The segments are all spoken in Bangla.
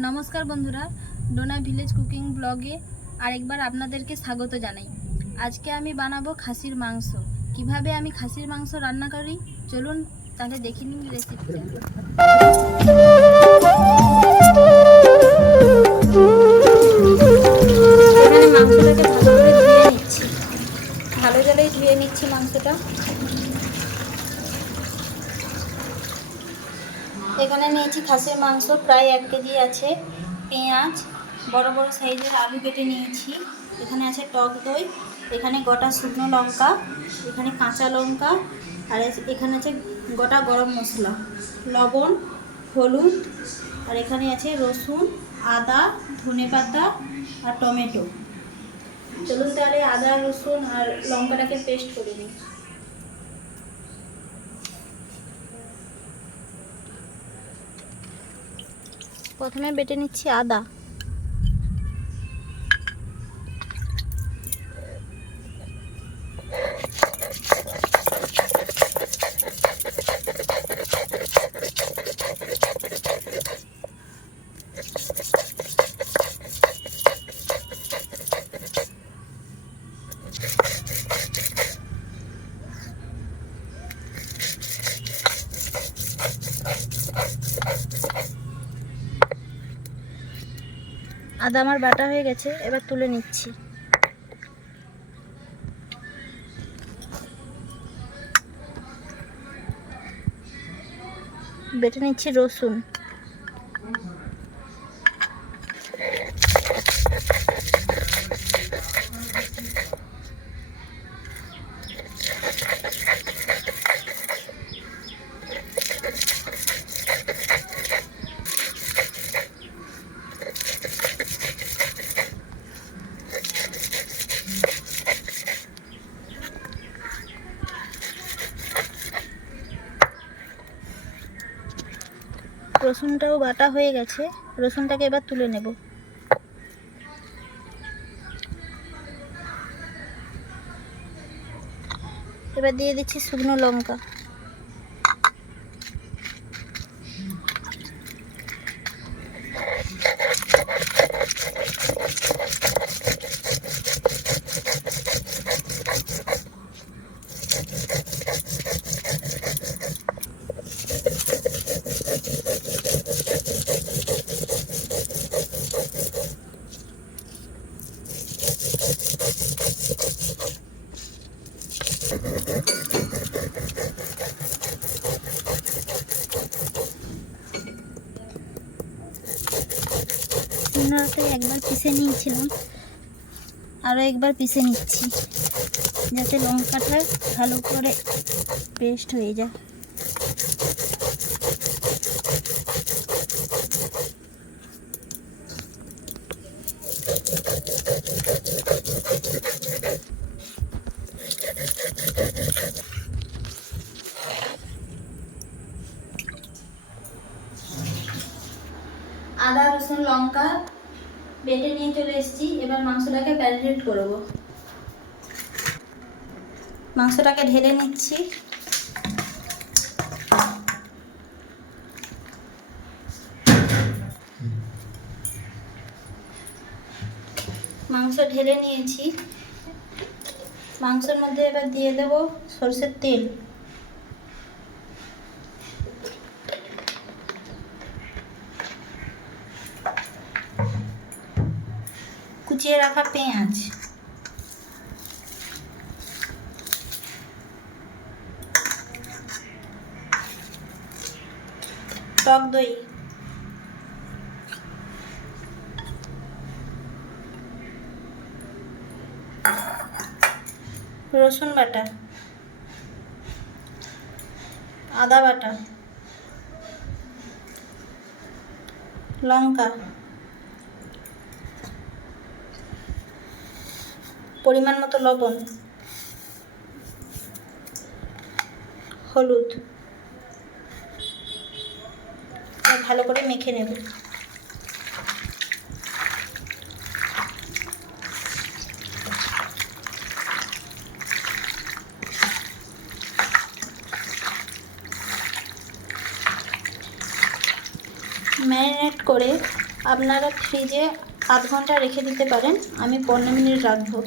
নমস্কার বন্ধুরা, ডোনা ভিলেজ কুকিং ব্লগে আরেকবার আপনাদেরকে স্বাগত জানাই। আজকে আমি বানাবো খাসির মাংস। কিভাবে আমি খাসির মাংস রান্না করি চলুন তাহলে দেখে নিন রেসিপিটা। এখানে মাংসটাকে ভালো করে ধুয়ে নিচ্ছি, ভালো জলেই ধুয়ে নিচ্ছি মাংসটা। এখানে নিয়েছি খাসির মাংস, প্রায় 1 কেজি আছে। পেঁয়াজ, বড় বড় সাইজের আলু কেটে নিয়েছি। এখানে আছে টক দই, এখানে গোটা শুকনো লঙ্কা, এখানে কাঁচা লঙ্কা, আর এখানে আছে গোটা গরম মশলা, লবণ, হলুদ, আর এখানে আছে রসুন, আদা, ধনেপাতা আর টমেটো। চলুন তাহলে আদা, রসুন আর লঙ্কাটাকে পেস্ট করে নিই। প্রথমে বেটে নিচ্ছি আদা। আদা আমার বাটা হয়ে গেছে, এবার তুলে নিচ্ছি। বেটে নিচ্ছি রসুন। রসুনটাও বাটা হয়ে গেছে, রসুনটাকে এবার তুলে নেব। এবার দিয়ে দিচ্ছি শুকনো লঙ্কা। একবার পিষে নিয়েছিলাম, আরও একবার পিষে নিচ্ছি যাতে লঙ্কাটা ভালো করে পেস্ট হয়ে যায়। আদা, রসুন, লঙ্কা বেটে নিয়ে চলে এসেছি। এবার মাংসটাকে ম্যারিনেট করব। মাংসটাকে ঢেলে নিচ্ছি। মাংস ঢেলে নিয়েছি। মাংসের মধ্যে এবার দিয়ে দেব সরষের তেল, কুচিয়ে রাখা পেঁয়াজ, টক দই, রসুন বাটা, আদা বাটা, লঙ্কা, পরিমাণ মতো লবণ, হলুদ, ভালো করে মেখে নেব। ম্যারিনেট করে আপনারা ফ্রিজে 0.5 ঘন্টা রেখে দিতে পারেন, আমি 15 মিনিট রাখবো।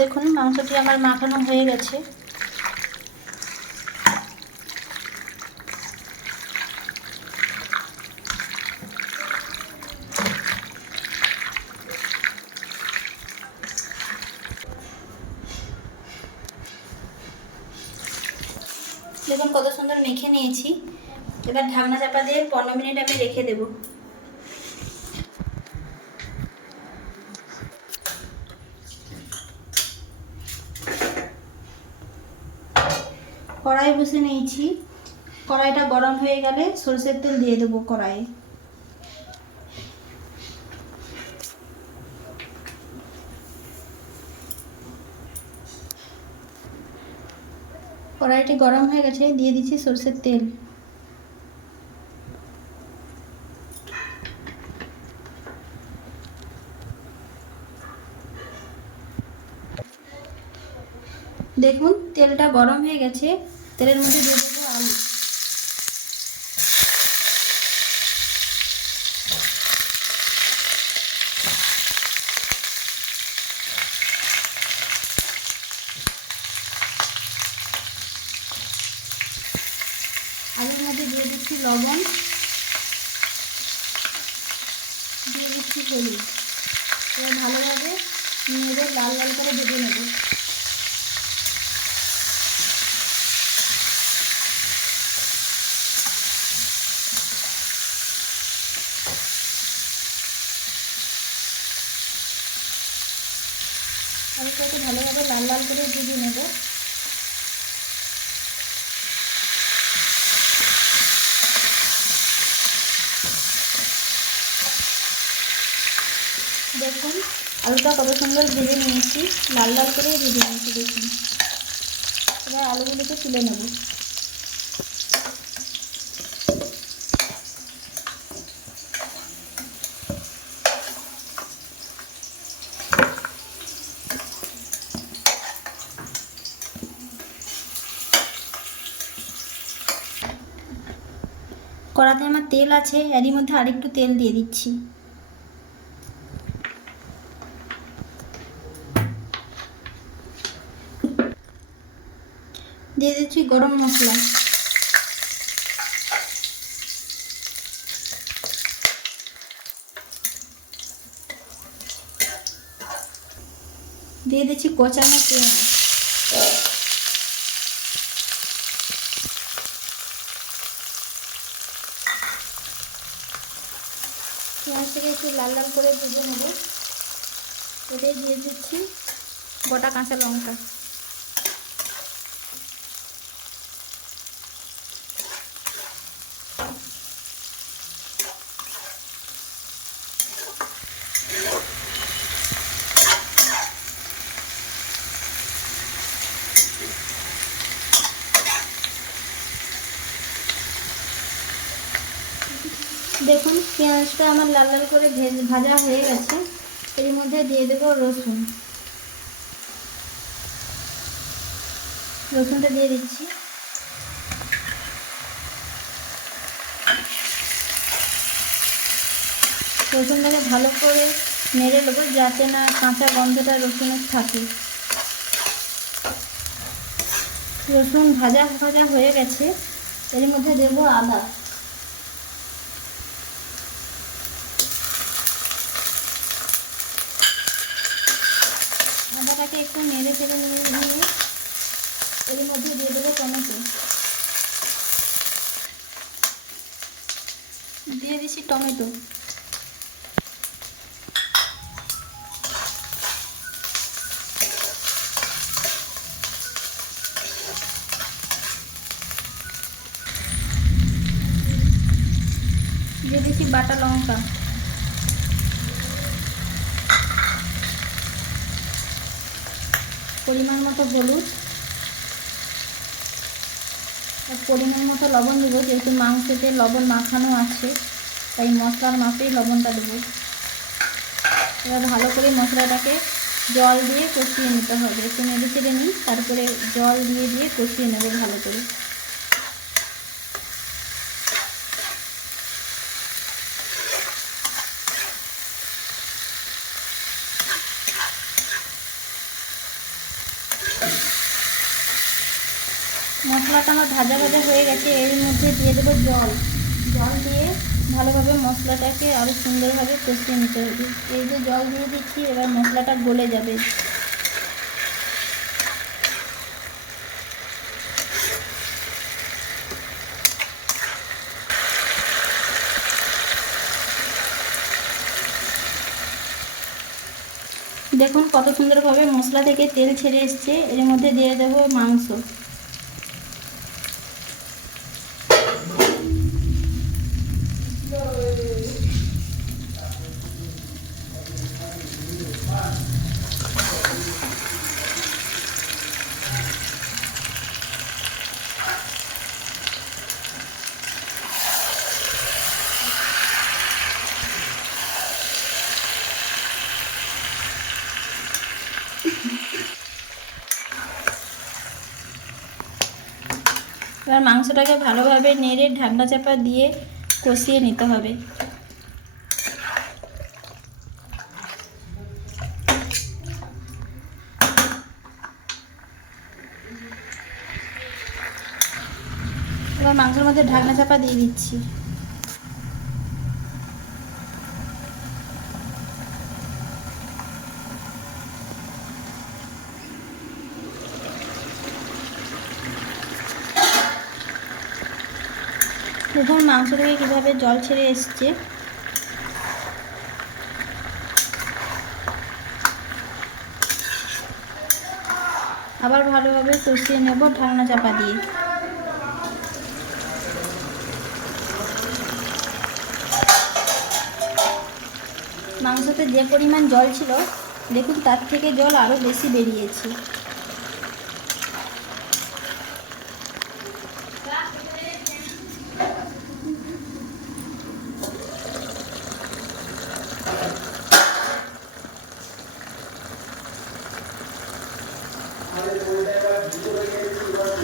দেখুন মাংসটি আমার মাখানো হয়ে গেছে। দেখুন কত সুন্দর মেখে নিয়েছি। এবার ঢাকনা চাপা দিয়ে 15 মিনিট আমি রেখে দেব। কড়াই বসে নিয়েছি। কড়াইটা গরম হয়ে গেলে সরষের তেল দিয়ে দেবো কড়াইয়ে। কড়াইটি গরম হয়ে গেছে, দিয়ে দিচ্ছি সরষের তেল। দেখুন তেলটা গরম হয়ে গেছে, তেলের মধ্যে দিয়ে দেবো আলু। আলুর মধ্যে দিয়ে দিচ্ছি লবণ, দিয়ে দিচ্ছি হলুদ। এবার ভালোভাবে নেড়ে লাল লাল করে ভেজে নেব। আলুটাকে ভালোভাবে লাল লাল করে ভেজে নেব। দেখুন আলুটা কত সুন্দর ভেজে নিয়েছি, লাল লাল করে ভেজে নিয়েছি। দেখুন এবার আলুগুলোকে তুলে নেব। কড়াতে আমার তেল আছে, এরই মধ্যে আরেকটু তেল দিয়ে দিচ্ছি। দিয়ে দিচ্ছি গরম মশলা। দিয়ে দিচ্ছি কোচানো পেঁয়াজ। পেঁয়াজটাকে একটু লাল লাল করে ভেজে নেব। এটাই দিয়ে দিচ্ছি গোটা কাঁচা লঙ্কা। দেখুন পেঁয়াজটা আমার লাল লাল করে ভাজা হয়ে গেছে। এর মধ্যে দিয়ে দেবো রসুন। রসুনটা দিয়ে দিচ্ছি। রসুনটাকে ভালো করে নেড়ে নেবো যাতে না কাঁচা গন্ধটা রসুনের থাকে। রসুন ভাজা ভাজা হয়ে গেছে, এর মধ্যে দেবো আদা। আদাটাকে একটু নেড়ে চেড়ে নিয়ে এর মধ্যে দিয়ে দেবো টমেটো। দিয়ে দিচ্ছি টমেটো। দিয়ে দিচ্ছি বাটা লঙ্কা। পরিমাণ মতো হলুদ। পরিমাণ মতো লবণ দেবো, যেহেতু মাংসতে লবণ মাখানো আছে তাই মশলার মাপেই লবণটা দেবো। এবার ভালো করে মশলাটাকে জল দিয়ে কষিয়ে নিতে হবে। একটু নেড়ে চেড়ে নিই, তারপরে জল দিয়ে কষিয়ে নেব ভালো করে। মশলাটা আমার ভাজা ভাজা হয়ে গেছে, এর মধ্যে দিয়ে দেবো জল। জল দিয়ে ভালোভাবে মশলাটাকে আরও সুন্দরভাবে কষিয়ে নিতে হবে। এই যে জল দিয়ে দিচ্ছি, এবার মশলাটা গলে যাবে। দেখুন কত সুন্দরভাবে মশলা থেকে তেল ছেড়ে এসছে। এর মধ্যে দিয়ে দেবো মাংস। এবার মাংসটাকে ভালোভাবে নেড়ে ঢাকনা চাপা দিয়ে কষিয়ে নিতে হবে। এবার মাংসের মধ্যে ঢাকনা চাপা দিয়ে দিচ্ছি। দেখুন মাংস থেকে কীভাবে জল ছেড়ে এসছে। আবার ভালোভাবে কষিয়ে নেব ঢাকনা চাপা দিয়ে। মাংসতে যে পরিমাণ জল ছিল, দেখুন তার থেকে জল আরও বেশি বেরিয়েছে।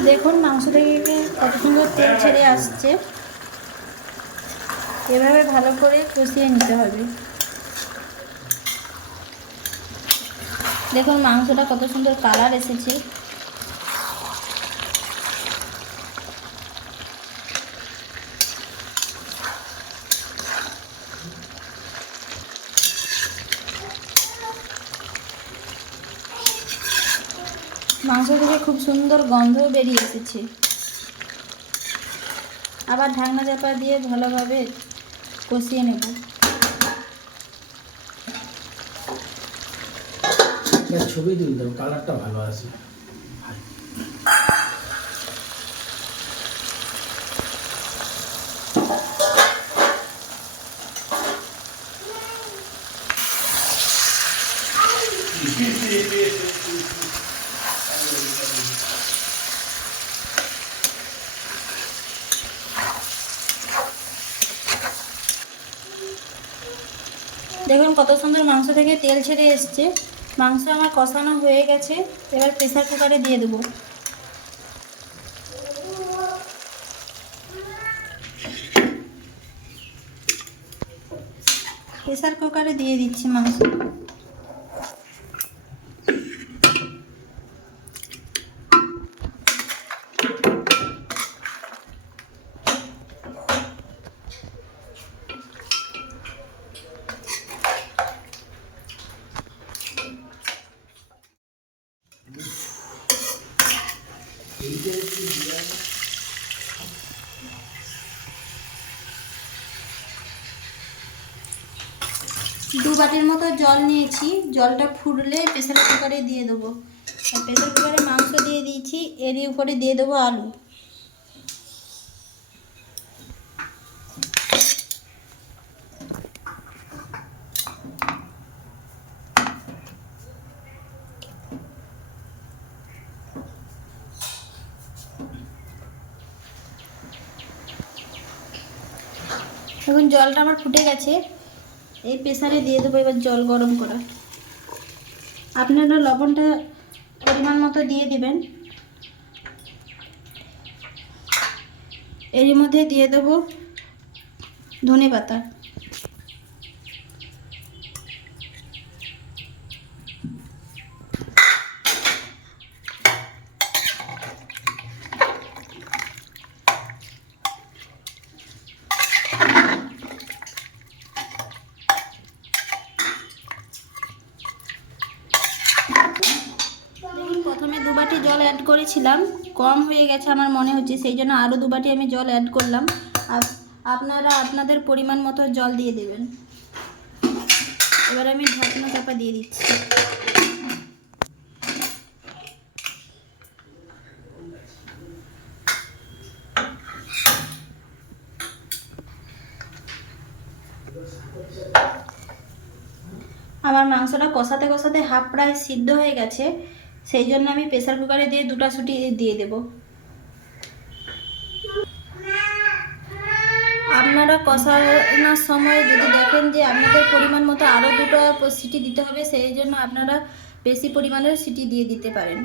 দেখুন মাংস থেকে কত সুন্দর তেল ছেড়ে আসছে। এভাবে ভালো করে কষিয়ে নিতে হবে। দেখুন মাংসটা কত সুন্দর কালার এসেছে। মাংস থেকে খুব সুন্দর গন্ধও বেরিয়ে এসেছে। আবার ঢাকনা চাপা দিয়ে ভালোভাবে কষিয়ে নেব। ছবি দিন, কালারটা ভালো আছে। দেখুন কত সুন্দর মাংস থেকে তেল ছেড়ে এসছে। মাংস আমার কষানো হয়ে গেছে। এবার প্রেসার কুকারে দিয়ে দেবো। প্রেসার কুকারে দিয়ে দিচ্ছি মাংস। দু বাটির মতো জল নিয়েছি। জলটা ফুটলে প্রেসার কুকারে দিয়ে দেবো। আর প্রেসার কুকারে মাংস দিয়ে দিয়েছি, এরই উপরে দিয়ে দেবো আলু। এখন জলটা আমার ফুটে গেছে, এই প্রেসারে দিয়ে দেবো এবার জল গরম করা। আপনারা লবণটা পরিমাণ মতো দিয়ে দিবেন। এর মধ্যে দিয়ে দেবো ধনেপাতা। প্রথমে 2 বাটি জল অ্যাড করেছিলাম, কম হয়ে গেছে আমার মনে হচ্ছে, সেই জন্য আরও 2 বাটি আমি জল অ্যাড করলাম। আপনারা আপনাদের পরিমাণ মতো জল দিয়ে দেবেন। এবার আমি ঢাকনা চাপা দিয়ে দিচ্ছি। আমার মাংসটা কষাতে কষাতে হাফ প্রায় সিদ্ধ হয়ে গেছে, সেই জন্য আমি প্রেসার কুকারে দিয়ে 2টা সিটি দিয়ে দেব। আপনারা কষানোর সময় যদি দেখেন যে আপনাদের পরিমাণ মতো আরও 2টা সিটি দিতে হবে, সেই জন্য আপনারা বেশি পরিমাণের সিটি দিয়ে দিতে পারেন।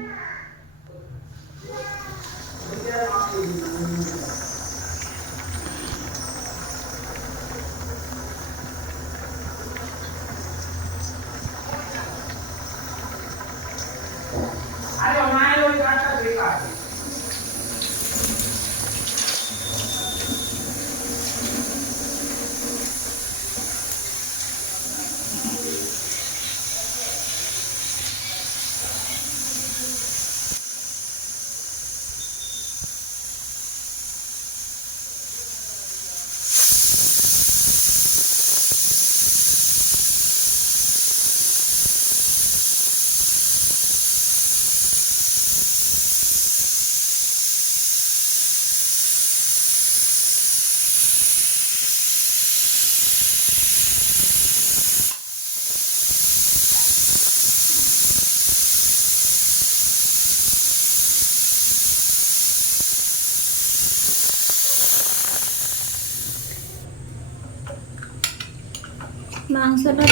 মাংসটা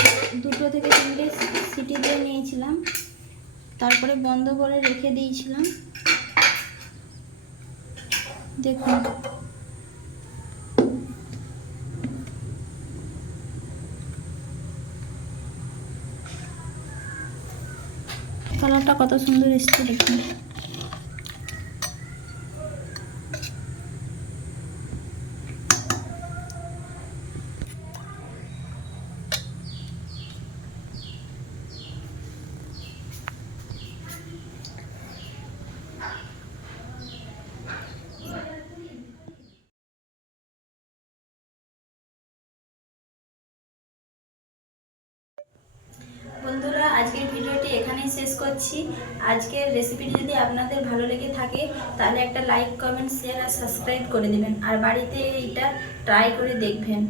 2 থেকে 3টে সিটি দিয়ে নিয়েছিলাম, তারপরে বন্ধ করে রেখে দিয়েছিলাম। দেখুন কালারটা কত সুন্দর এসছে, দেখুন। বন্ধুরা, আজকের ভিডিওটি এখানেই শেষ করছি। আজকের রেসিপিটি যদি আপনাদের ভালো লেগে থাকে তাহলে একটা লাইক, কমেন্ট, শেয়ার আর সাবস্ক্রাইব করে দেবেন, আর বাড়িতে এটা ট্রাই করে দেখবেন।